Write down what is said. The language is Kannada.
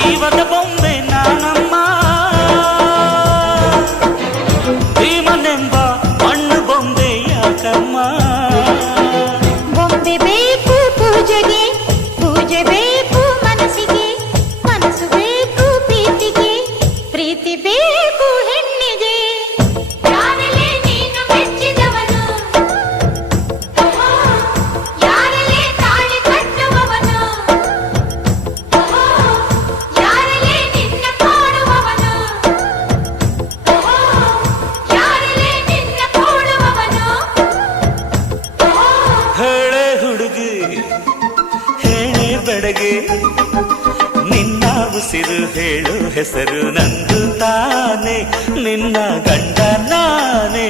ಜೀವದ ಬೊಂಬೆ ನಾನಮ್ಮ ಭೀಮನೆಂಬ ಮಣ್ಣು ಬೊಂಬೆ ಯಾಕಮ್ಮ ಬೊಂಬೆ ಬೇಕು ಪೂಜೆಗೆ ಪೂಜೆ ಬೇಕು ಮನಸ್ಸಿಗೆ ಮನಸ್ಸು ಬೇಕು ಪ್ರೀತಿಗೆ ಪ್ರೀತಿ ಬೇಕು ಹೆಣ್ಣಿಗೆ ಯಾರಲ್ಲೇ ನೀನು ಮೆಚ್ಚಿದವನು ಯಾರಲ್ಲೇ ತಾಳಿ ಕಟ್ಟುವವನು ಯಾರಲ್ಲೇ ನಿನ್ನ ಕಾಡುವವನು ಯಾರಲ್ಲೇ ನಿನ್ನ ಕೂಡುವವನು ಹೇಳೆ ಹುಡುಗಿ ಹೇಳೆ ಬೆಡಗೆ ನಿನ್ನ ಉಸಿರು ಹೇಳು ಹೆಸರು ನಂದು ತಾನೆ ನಿನ್ನ ಗಂಡ ನಾನೇ